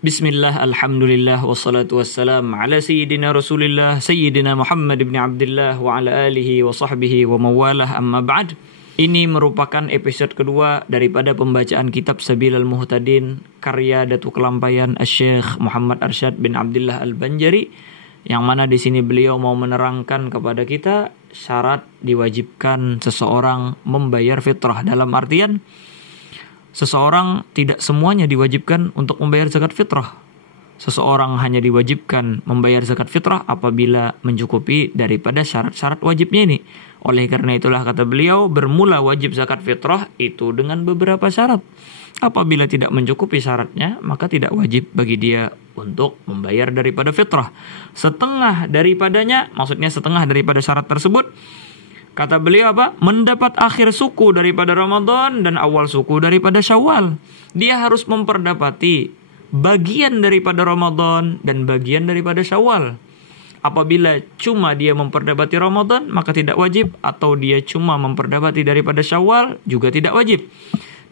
Bismillah, alhamdulillah, wassalatu wassalam ala sayyidina rasulillah, sayyidina Muhammad ibn Abdullah wa ala alihi wa sahbihi wa mawalah, amma ba'd. Ini merupakan episode kedua daripada pembacaan kitab Sabilal Muhtadin karya Datu Kelampaian Asy-Syaikh Muhammad Arsyad bin Abdullah Al-Banjari, yang mana di sini beliau mau menerangkan kepada kita syarat diwajibkan seseorang membayar fitrah, dalam artian seseorang tidak semuanya diwajibkan untuk membayar zakat fitrah. Seseorang hanya diwajibkan membayar zakat fitrah apabila mencukupi daripada syarat-syarat wajibnya ini. Oleh karena itulah kata beliau, bermula wajib zakat fitrah itu dengan beberapa syarat. Apabila tidak mencukupi syaratnya, maka tidak wajib bagi dia untuk membayar daripada fitrah. Setengah daripadanya, maksudnya setengah daripada syarat tersebut, kata beliau apa? Mendapat akhir suku daripada Ramadan dan awal suku daripada Syawal. Dia harus memperdapati bagian daripada Ramadan dan bagian daripada Syawal. Apabila cuma dia memperdapati Ramadan, maka tidak wajib, atau dia cuma memperdapati daripada Syawal, juga tidak wajib.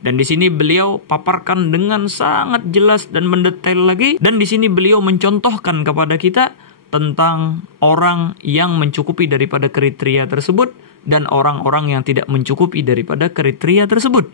Dan di sini beliau paparkan dengan sangat jelas dan mendetail lagi, dan di sini beliau mencontohkan kepada kita tentang orang yang mencukupi daripada kriteria tersebut dan orang-orang yang tidak mencukupi daripada kriteria tersebut.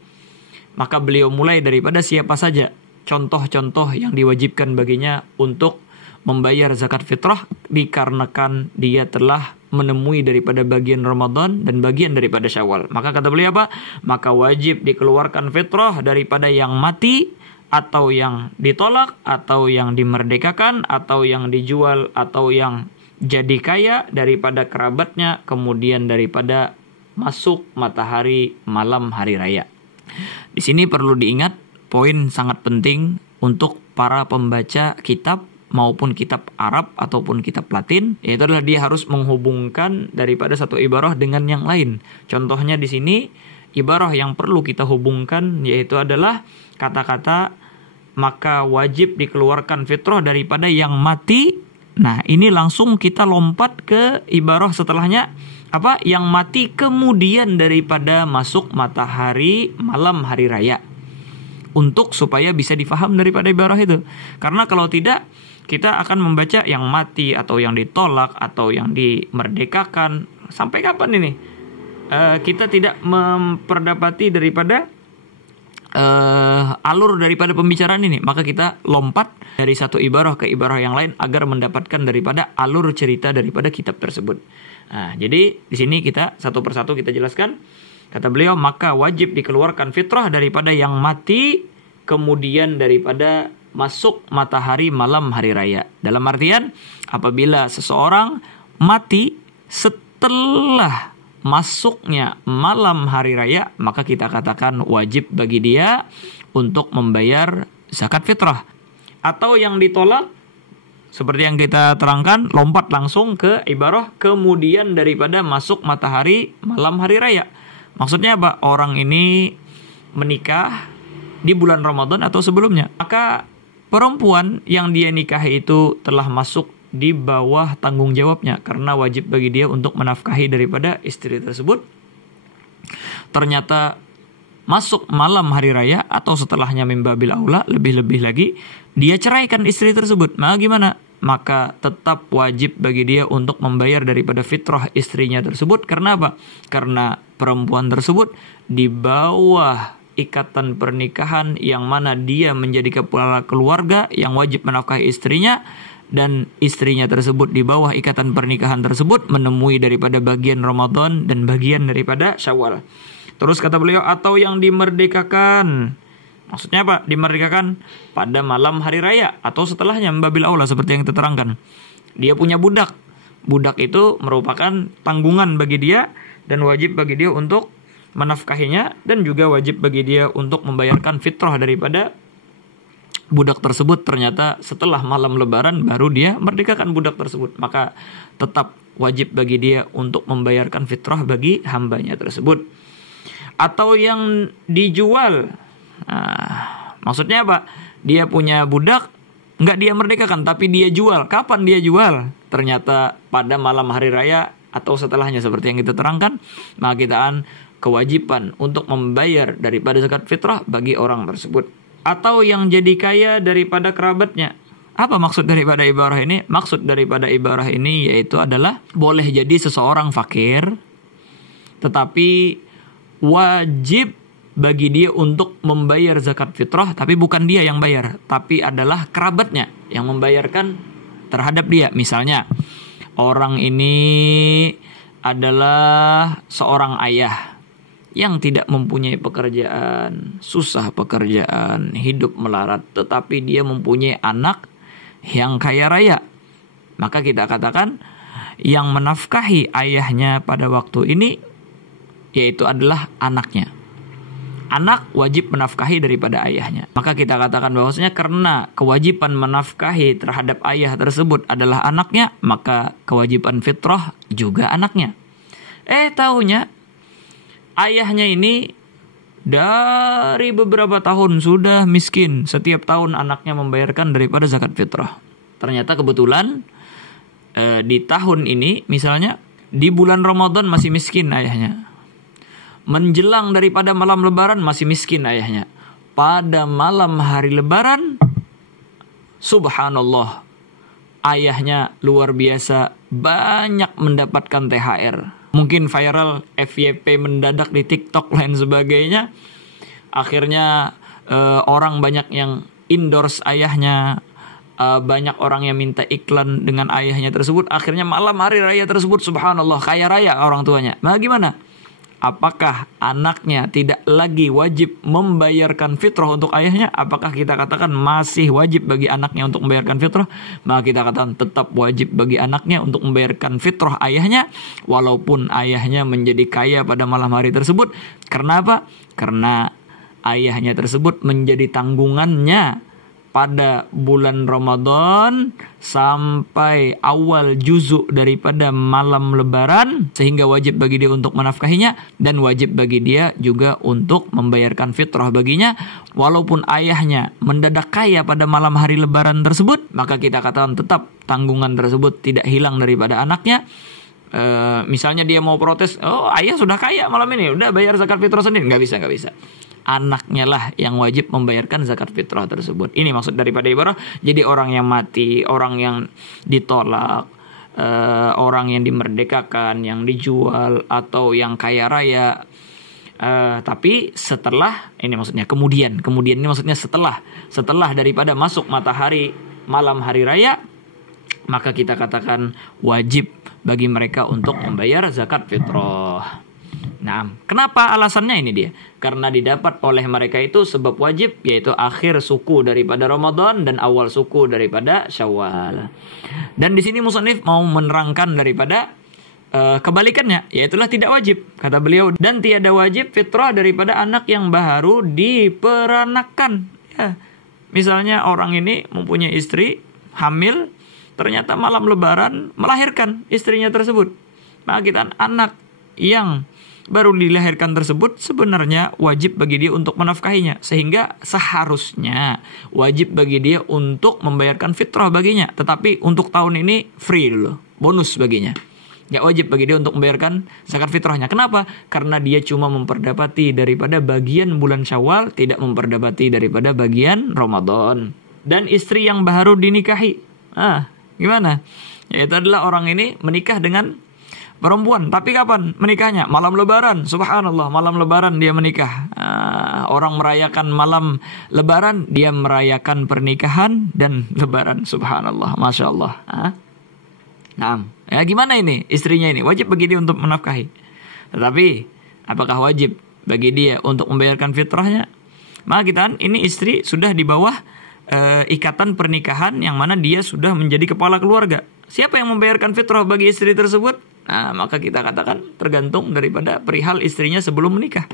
Maka beliau mulai daripada siapa saja contoh-contoh yang diwajibkan baginya untuk membayar zakat fitrah, dikarenakan dia telah menemui daripada bagian Ramadan dan bagian daripada Syawal. Maka kata beliau apa? Maka wajib dikeluarkan fitrah daripada yang mati, atau yang ditolak, atau yang dimerdekakan, atau yang dijual, atau yang jadi kaya daripada kerabatnya, kemudian daripada masuk matahari malam hari raya. Di sini perlu diingat poin sangat penting untuk para pembaca kitab maupun kitab Arab ataupun kitab Latin, yaitu adalah dia harus menghubungkan daripada satu ibarah dengan yang lain. Contohnya di sini ibarah yang perlu kita hubungkan yaitu adalah kata-kata maka wajib dikeluarkan fitrah daripada yang mati. Nah, ini langsung kita lompat ke ibarah setelahnya, apa? Yang mati kemudian daripada masuk matahari malam hari raya. Untuk supaya bisa difaham daripada ibarah itu. Karena kalau tidak, kita akan membaca yang mati atau yang ditolak atau yang dimerdekakan. Sampai kapan ini? Kita tidak memperdapati daripada alur daripada pembicaraan ini, maka kita lompat dari satu ibarah ke ibarah yang lain agar mendapatkan daripada alur cerita daripada kitab tersebut. Nah, jadi di sini kita satu persatu kita jelaskan. Kata beliau, maka wajib dikeluarkan fitrah daripada yang mati kemudian daripada masuk matahari malam hari raya. Dalam artian apabila seseorang mati setelah masuknya malam hari raya, maka kita katakan wajib bagi dia untuk membayar zakat fitrah. Atau yang ditolak, seperti yang kita terangkan, lompat langsung ke ibarah kemudian daripada masuk matahari malam hari raya. Maksudnya apa? Orang ini menikah di bulan Ramadan atau sebelumnya, maka perempuan yang dia nikahi itu telah masuk di bawah tanggung jawabnya, karena wajib bagi dia untuk menafkahi daripada istri tersebut. Ternyata masuk malam hari raya atau setelahnya mimbabil aula, lebih-lebih lagi dia ceraikan istri tersebut. Maka gimana? Maka tetap wajib bagi dia untuk membayar daripada fitrah istrinya tersebut. Karena apa? Karena perempuan tersebut di bawah ikatan pernikahan yang mana dia menjadi kepala keluarga yang wajib menafkahi istrinya, dan istrinya tersebut di bawah ikatan pernikahan tersebut menemui daripada bagian Ramadan dan bagian daripada Syawal. Terus kata beliau, atau yang dimerdekakan. Maksudnya apa? Dimerdekakan pada malam hari raya atau setelahnya membabil aula, seperti yang kita terangkan. Dia punya budak. Budak itu merupakan tanggungan bagi dia dan wajib bagi dia untuk menafkahinya, dan juga wajib bagi dia untuk membayarkan fitrah daripada budak tersebut. Ternyata setelah malam lebaran baru dia merdekakan budak tersebut, maka tetap wajib bagi dia untuk membayarkan fitrah bagi hambanya tersebut. Atau yang dijual. Nah, maksudnya apa? Dia punya budak, nggak dia merdekakan, tapi dia jual. Kapan dia jual? Ternyata pada malam hari raya atau setelahnya, seperti yang kita terangkan. Maka kita kewajiban untuk membayar daripada zakat fitrah bagi orang tersebut. atau yang jadi kaya daripada kerabatnya. Apa maksud daripada ibarah ini? Maksud daripada ibarah ini yaitu adalah boleh jadi seseorang fakir, tetapi wajib bagi dia untuk membayar zakat fitrah, tapi bukan dia yang bayar, tapi adalah kerabatnya yang membayarkan terhadap dia. Misalnya, orang ini adalah seorang ayah yang tidak mempunyai pekerjaan, susah pekerjaan, hidup melarat, tetapi dia mempunyai anak yang kaya raya. Maka kita katakan yang menafkahi ayahnya pada waktu ini yaitu adalah anaknya. Anak wajib menafkahi daripada ayahnya. Maka kita katakan bahwasanya karena kewajiban menafkahi terhadap ayah tersebut adalah anaknya, maka kewajiban fitrah juga anaknya. Taunya ayahnya ini dari beberapa tahun sudah miskin. Setiap tahun anaknya membayarkan daripada zakat fitrah. Ternyata kebetulan di tahun ini misalnya di bulan Ramadan masih miskin ayahnya. Menjelang daripada malam lebaran masih miskin ayahnya. Pada malam hari lebaran, subhanallah, ayahnya luar biasa banyak mendapatkan THR. Mungkin viral, FYP mendadak di TikTok lain sebagainya. Akhirnya orang banyak yang endorse ayahnya. Banyak orang yang minta iklan dengan ayahnya tersebut. Akhirnya malam hari raya tersebut, subhanallah, kaya raya orang tuanya. Nah gimana? Apakah anaknya tidak lagi wajib membayarkan fitrah untuk ayahnya? Apakah kita katakan masih wajib bagi anaknya untuk membayarkan fitrah? Maka kita katakan tetap wajib bagi anaknya untuk membayarkan fitrah ayahnya, walaupun ayahnya menjadi kaya pada malam hari tersebut. Karena apa? Karena ayahnya tersebut menjadi tanggungannya pada bulan Ramadan sampai awal juzuk daripada malam lebaran, sehingga wajib bagi dia untuk menafkahinya dan wajib bagi dia juga untuk membayarkan fitrah baginya. Walaupun ayahnya mendadak kaya pada malam hari lebaran tersebut, maka kita katakan tetap tanggungan tersebut tidak hilang daripada anaknya. Misalnya dia mau protes, ayah sudah kaya malam ini, udah bayar zakat fitrah sendiri. Nggak bisa. Anaknya lah yang wajib membayarkan zakat fitrah tersebut. Ini maksud daripada ibarah. Jadi orang yang mati, orang yang ditolak, orang yang dimerdekakan, yang dijual, atau yang kaya raya, tapi setelah, ini maksudnya kemudian ini maksudnya setelah daripada masuk matahari malam hari raya, maka kita katakan wajib bagi mereka untuk membayar zakat fitrah. Nah, kenapa alasannya ini dia? Karena didapat oleh mereka itu sebab wajib, yaitu akhir suku daripada Ramadan dan awal suku daripada Syawal. Dan di sini musannif mau menerangkan daripada kebalikannya, yaitulah tidak wajib. Kata beliau, dan tiada wajib fitrah daripada anak yang baru diperanakan. Ya. Misalnya orang ini mempunyai istri, hamil, ternyata malam lebaran melahirkan istrinya tersebut. Maka kita anak yang baru dilahirkan tersebut sebenarnya wajib bagi dia untuk menafkahinya, sehingga seharusnya wajib bagi dia untuk membayarkan fitrah baginya. Tetapi untuk tahun ini free dulu, bonus baginya. Gak wajib bagi dia untuk membayarkan zakat fitrahnya. Kenapa? Karena dia cuma memperdapati daripada bagian bulan Syawal, tidak memperdapati daripada bagian Ramadan. Dan istri yang baru dinikahi, gimana? Yaitu adalah orang ini menikah dengan perempuan, tapi kapan menikahnya? Malam lebaran, subhanallah, malam lebaran dia menikah. Orang merayakan malam lebaran, dia merayakan pernikahan dan lebaran, subhanallah, masya Allah. Nah, ya gimana ini istrinya ini? Wajib bagi dia untuk menafkahi. Tetapi, apakah wajib bagi dia untuk membayarkan fitrahnya? Maka kita, ini istri sudah di bawah ikatan pernikahan yang mana dia sudah menjadi kepala keluarga. Siapa yang membayarkan fitrah bagi istri tersebut? Nah, maka kita katakan tergantung daripada perihal istrinya sebelum menikah.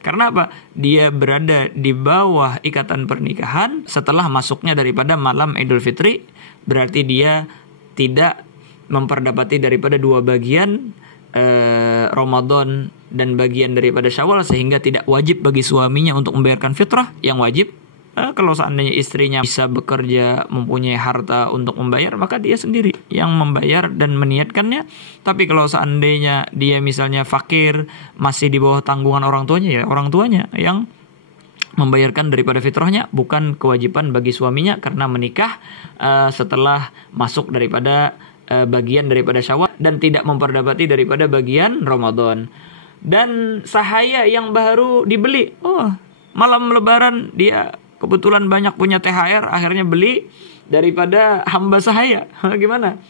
Karena apa? Dia berada di bawah ikatan pernikahan setelah masuknya daripada malam Idul Fitri. Berarti dia tidak memperdapati daripada dua bagian Ramadan dan bagian daripada Syawal, sehingga tidak wajib bagi suaminya untuk membayarkan fitrah. Yang wajib, kalau seandainya istrinya bisa bekerja, mempunyai harta untuk membayar, maka dia sendiri yang membayar dan meniatkannya. Tapi kalau seandainya dia misalnya fakir, masih di bawah tanggungan orang tuanya, ya orang tuanya yang membayarkan daripada fitrahnya, bukan kewajiban bagi suaminya karena menikah setelah masuk daripada bagian daripada Syawal dan tidak memperdapati daripada bagian Ramadan. Dan sahaya yang baru dibeli, malam lebaran dia kebetulan banyak punya THR, akhirnya beli daripada hamba sahaya. Gimana?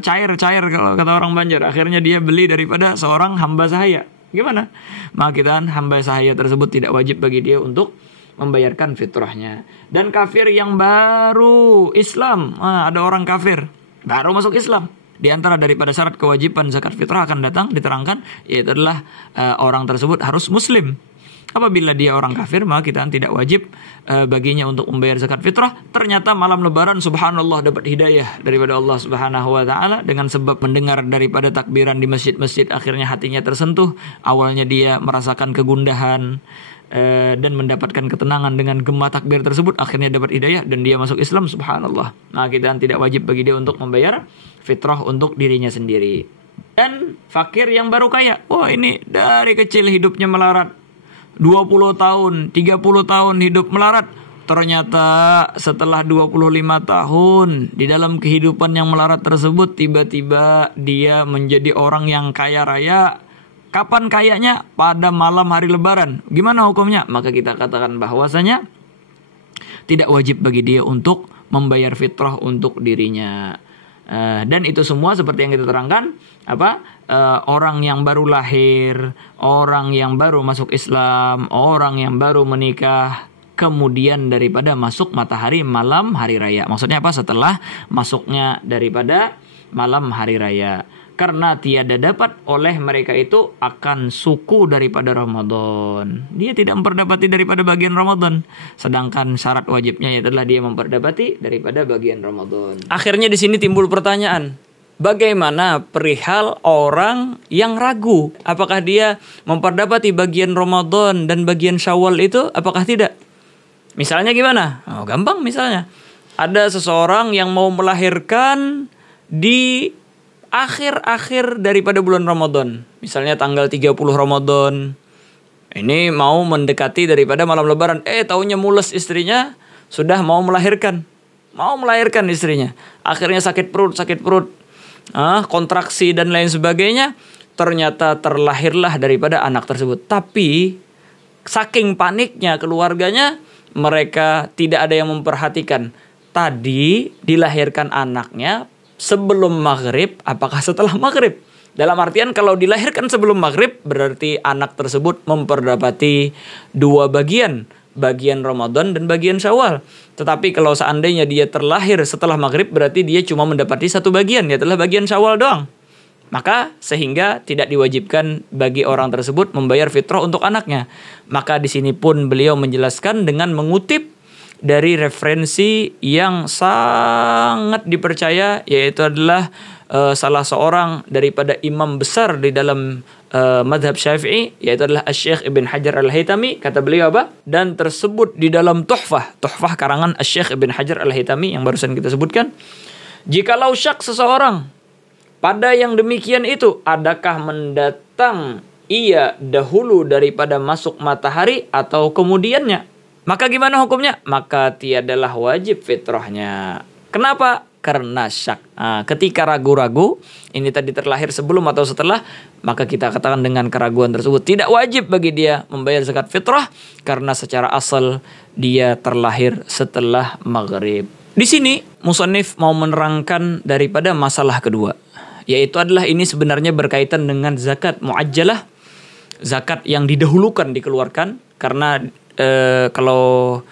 Cair kalau kata orang Banjar, akhirnya dia beli daripada seorang hamba sahaya. Gimana? Maka kita hamba sahaya tersebut tidak wajib bagi dia untuk membayarkan fitrahnya. Dan kafir yang baru Islam, ada orang kafir baru masuk Islam, di antara daripada syarat kewajiban zakat fitrah akan datang diterangkan, yaitu adalah orang tersebut harus muslim. Apabila dia orang kafir, maka kita tidak wajib baginya untuk membayar zakat fitrah. Ternyata malam lebaran subhanallah dapat hidayah daripada Allah Subhanahu wa taala dengan sebab mendengar daripada takbiran di masjid-masjid, akhirnya hatinya tersentuh. Awalnya dia merasakan kegundahan dan mendapatkan ketenangan dengan gema takbir tersebut, akhirnya dapat hidayah dan dia masuk Islam, subhanallah. Nah, kita tidak wajib bagi dia untuk membayar fitrah untuk dirinya sendiri. Dan fakir yang baru kaya, ini dari kecil hidupnya melarat, 20 tahun, 30 tahun hidup melarat. Ternyata setelah 25 tahun di dalam kehidupan yang melarat tersebut, tiba-tiba dia menjadi orang yang kaya raya. Kapan kayanya? Pada malam hari lebaran. Gimana hukumnya? Maka kita katakan bahwasanya tidak wajib bagi dia untuk membayar fitrah untuk dirinya. Dan itu semua seperti yang kita terangkan, orang yang baru lahir, orang yang baru masuk Islam, orang yang baru menikah, kemudian daripada masuk matahari malam hari raya. Maksudnya apa? Setelah masuknya daripada malam hari raya. Karena tiada dapat oleh mereka itu akan suku daripada Ramadan. Dia tidak memperdapati daripada bagian Ramadan. Sedangkan syarat wajibnya adalah dia memperdapati daripada bagian Ramadan. Akhirnya di sini timbul pertanyaan. Bagaimana perihal orang yang ragu? Apakah dia memperdapati bagian Ramadan dan bagian Syawal itu? Apakah tidak? Misalnya gimana? Gampang misalnya. Ada seseorang yang mau melahirkan di akhir-akhir daripada bulan Ramadan. Misalnya tanggal 30 Ramadan. Ini mau mendekati daripada malam lebaran. Taunya mules istrinya, sudah mau melahirkan. Mau melahirkan istrinya. Akhirnya sakit perut. Kontraksi dan lain sebagainya. Ternyata terlahirlah daripada anak tersebut. Tapi saking paniknya keluarganya, mereka tidak ada yang memperhatikan. Tadi dilahirkan anaknya sebelum maghrib, apakah setelah maghrib? Dalam artian kalau dilahirkan sebelum maghrib, berarti anak tersebut memperdapati dua bagian Ramadan dan bagian Syawal. Tetapi kalau seandainya dia terlahir setelah maghrib, berarti dia cuma mendapati satu bagian, yaitu bagian Syawal doang. Maka sehingga tidak diwajibkan bagi orang tersebut membayar fitrah untuk anaknya. Maka di sini pun beliau menjelaskan dengan mengutip dari referensi yang sangat dipercaya, yaitu adalah salah seorang daripada imam besar di dalam madhab Syafi'i, yaitu adalah Asy-Syaikh Ibn Hajar Al-Haytami. Kata beliau apa? Dan tersebut di dalam Tuhfah karangan Asy-Syaikh Ibn Hajar Al-Haytami yang barusan kita sebutkan, jikalau syak seseorang pada yang demikian itu, adakah mendatang ia dahulu daripada masuk matahari atau kemudiannya, maka gimana hukumnya? Maka tiadalah wajib fitrahnya. Kenapa? Karena syak. Ketika ragu-ragu, ini tadi terlahir sebelum atau setelah, maka kita katakan dengan keraguan tersebut tidak wajib bagi dia membayar zakat fitrah, karena secara asal dia terlahir setelah maghrib. Di sini musannif mau menerangkan daripada masalah kedua, yaitu adalah ini sebenarnya berkaitan dengan zakat muajjalah, zakat yang didahulukan dikeluarkan. Karena kalau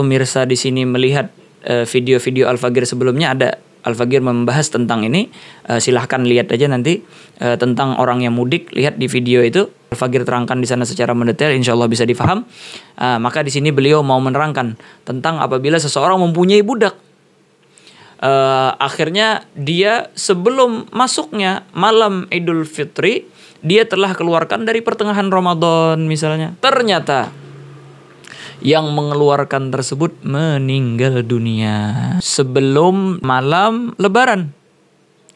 pemirsa di sini melihat video-video Al-Fagir sebelumnya, ada Al-Fagir membahas tentang ini. Silahkan lihat aja nanti tentang orang yang mudik, lihat di video itu. Al-Fagir terangkan di sana secara mendetail, insya Allah bisa difaham. Maka di sini beliau mau menerangkan tentang apabila seseorang mempunyai budak. Akhirnya dia sebelum masuknya malam Idul Fitri, dia telah keluarkan dari pertengahan Ramadan misalnya. Ternyata yang mengeluarkan tersebut meninggal dunia sebelum malam lebaran.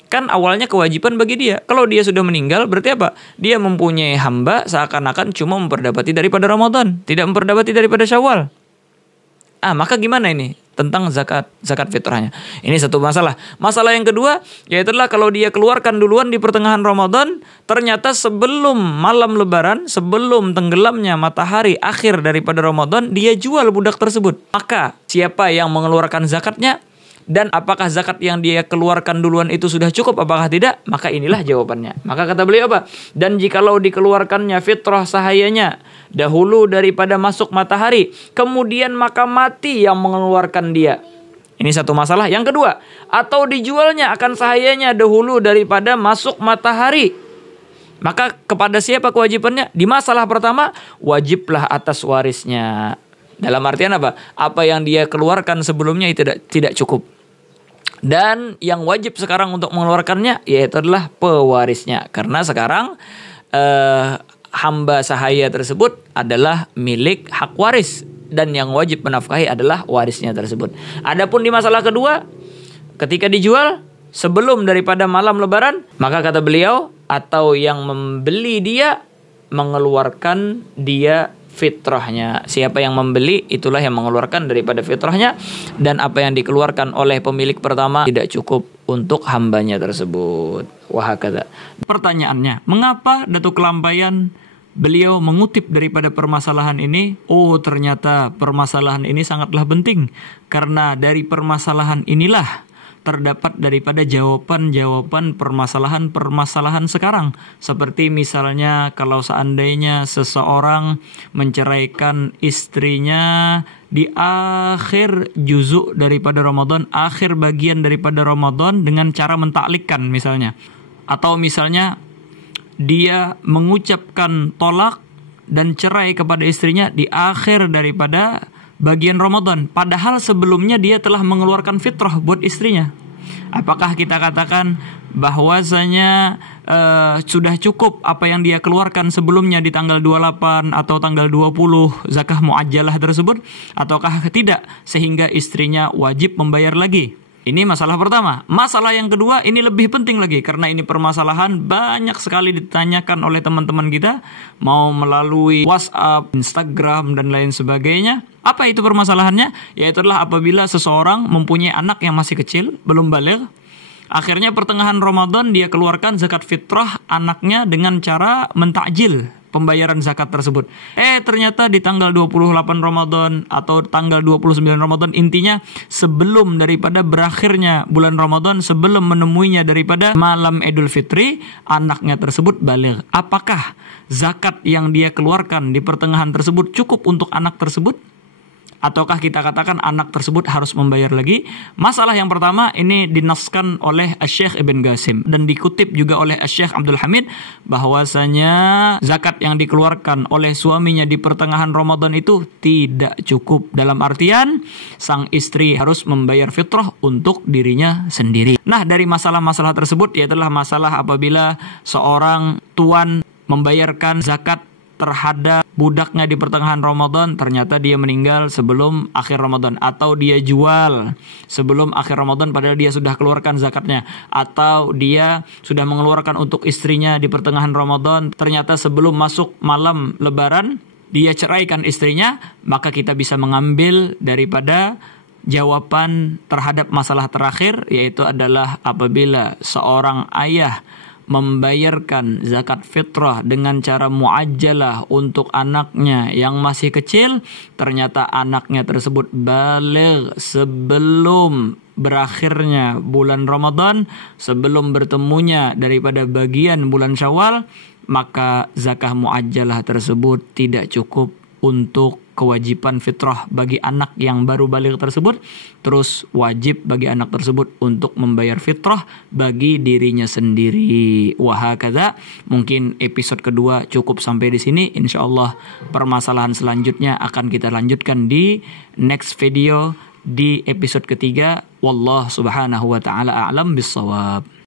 Kan awalnya kewajiban bagi dia. Kalau dia sudah meninggal berarti apa? Dia mempunyai hamba seakan-akan cuma memperdapati daripada Ramadan, tidak memperdapati daripada Syawal. Maka gimana ini tentang zakat fitrahnya? Ini satu masalah. Masalah yang kedua yaitu kalau dia keluarkan duluan di pertengahan Ramadan, ternyata sebelum malam Lebaran, sebelum tenggelamnya matahari akhir daripada Ramadan, dia jual budak tersebut. Maka siapa yang mengeluarkan zakatnya? Dan apakah zakat yang dia keluarkan duluan itu sudah cukup, apakah tidak? Maka inilah jawabannya. Maka kata beliau apa? Dan jikalau dikeluarkannya fitrah sahayanya dahulu daripada masuk matahari, kemudian maka mati yang mengeluarkan dia. Ini satu masalah. Yang kedua, atau dijualnya akan sahayanya dahulu daripada masuk matahari, maka kepada siapa kewajibannya? Di masalah pertama, wajiblah atas warisnya. Dalam artian apa? Apa yang dia keluarkan sebelumnya itu tidak cukup. Dan yang wajib sekarang untuk mengeluarkannya yaitu adalah pewarisnya. Karena sekarang hamba sahaya tersebut adalah milik hak waris, dan yang wajib menafkahi adalah warisnya tersebut. Adapun di masalah kedua, ketika dijual sebelum daripada malam Lebaran, maka kata beliau, atau yang membeli dia mengeluarkan dia fitrahnya. Siapa yang membeli itulah yang mengeluarkan daripada fitrahnya, dan apa yang dikeluarkan oleh pemilik pertama tidak cukup untuk hambanya tersebut. Wahakadha. Pertanyaannya, mengapa Datuk Kelampaian beliau mengutip daripada permasalahan ini? Oh, ternyata permasalahan ini sangatlah penting, karena dari permasalahan inilah terdapat daripada jawaban-jawaban permasalahan-permasalahan sekarang. Seperti misalnya kalau seandainya seseorang menceraikan istrinya di akhir juzuk daripada Ramadan, akhir bagian daripada Ramadan dengan cara mentaklikkan misalnya. Atau misalnya dia mengucapkan tolak dan cerai kepada istrinya di akhir daripada bagian Ramadan, padahal sebelumnya dia telah mengeluarkan fitrah buat istrinya. Apakah kita katakan bahwasanya sudah cukup apa yang dia keluarkan sebelumnya di tanggal 28 atau tanggal 20 zakah muajjalah tersebut, ataukah tidak sehingga istrinya wajib membayar lagi? Ini masalah pertama. Masalah yang kedua ini lebih penting lagi, karena ini permasalahan banyak sekali ditanyakan oleh teman-teman kita, mau melalui WhatsApp, Instagram, dan lain sebagainya. Apa itu permasalahannya? Yaitu adalah apabila seseorang mempunyai anak yang masih kecil, belum baligh, akhirnya pertengahan Ramadan dia keluarkan zakat fitrah anaknya dengan cara mentakjil pembayaran zakat tersebut. Ternyata di tanggal 28 Ramadan atau tanggal 29 Ramadan, intinya sebelum daripada berakhirnya bulan Ramadan, sebelum menemuinya daripada malam Idul Fitri, anaknya tersebut baligh. Apakah zakat yang dia keluarkan di pertengahan tersebut cukup untuk anak tersebut? Ataukah kita katakan anak tersebut harus membayar lagi? Masalah yang pertama ini dinaskan oleh Syekh Ibn Qasim dan dikutip juga oleh Syekh Abdul Hamid, bahwasanya zakat yang dikeluarkan oleh suaminya di pertengahan Ramadan itu tidak cukup. Dalam artian sang istri harus membayar fitrah untuk dirinya sendiri. Nah, dari masalah-masalah tersebut yaitu masalah apabila seorang tuan membayarkan zakat terhadap budaknya di pertengahan Ramadan, ternyata dia meninggal sebelum akhir Ramadan, atau dia jual sebelum akhir Ramadan padahal dia sudah keluarkan zakatnya, atau dia sudah mengeluarkan untuk istrinya di pertengahan Ramadan, ternyata sebelum masuk malam Lebaran dia ceraikan istrinya, maka kita bisa mengambil daripada jawaban terhadap masalah terakhir, yaitu adalah apabila seorang ayah membayarkan zakat fitrah dengan cara muajjalah untuk anaknya yang masih kecil, ternyata anaknya tersebut baligh sebelum berakhirnya bulan Ramadan, sebelum bertemunya daripada bagian bulan Syawal, maka zakah muajjalah tersebut tidak cukup untuk kewajiban fitrah bagi anak yang baru baligh tersebut. Terus wajib bagi anak tersebut untuk membayar fitrah bagi dirinya sendiri. Wahakadha. Mungkin episode kedua cukup sampai di sini. Insyaallah permasalahan selanjutnya akan kita lanjutkan di next video, di episode ketiga. Wallah subhanahu wa ta'ala a'lam bissawab.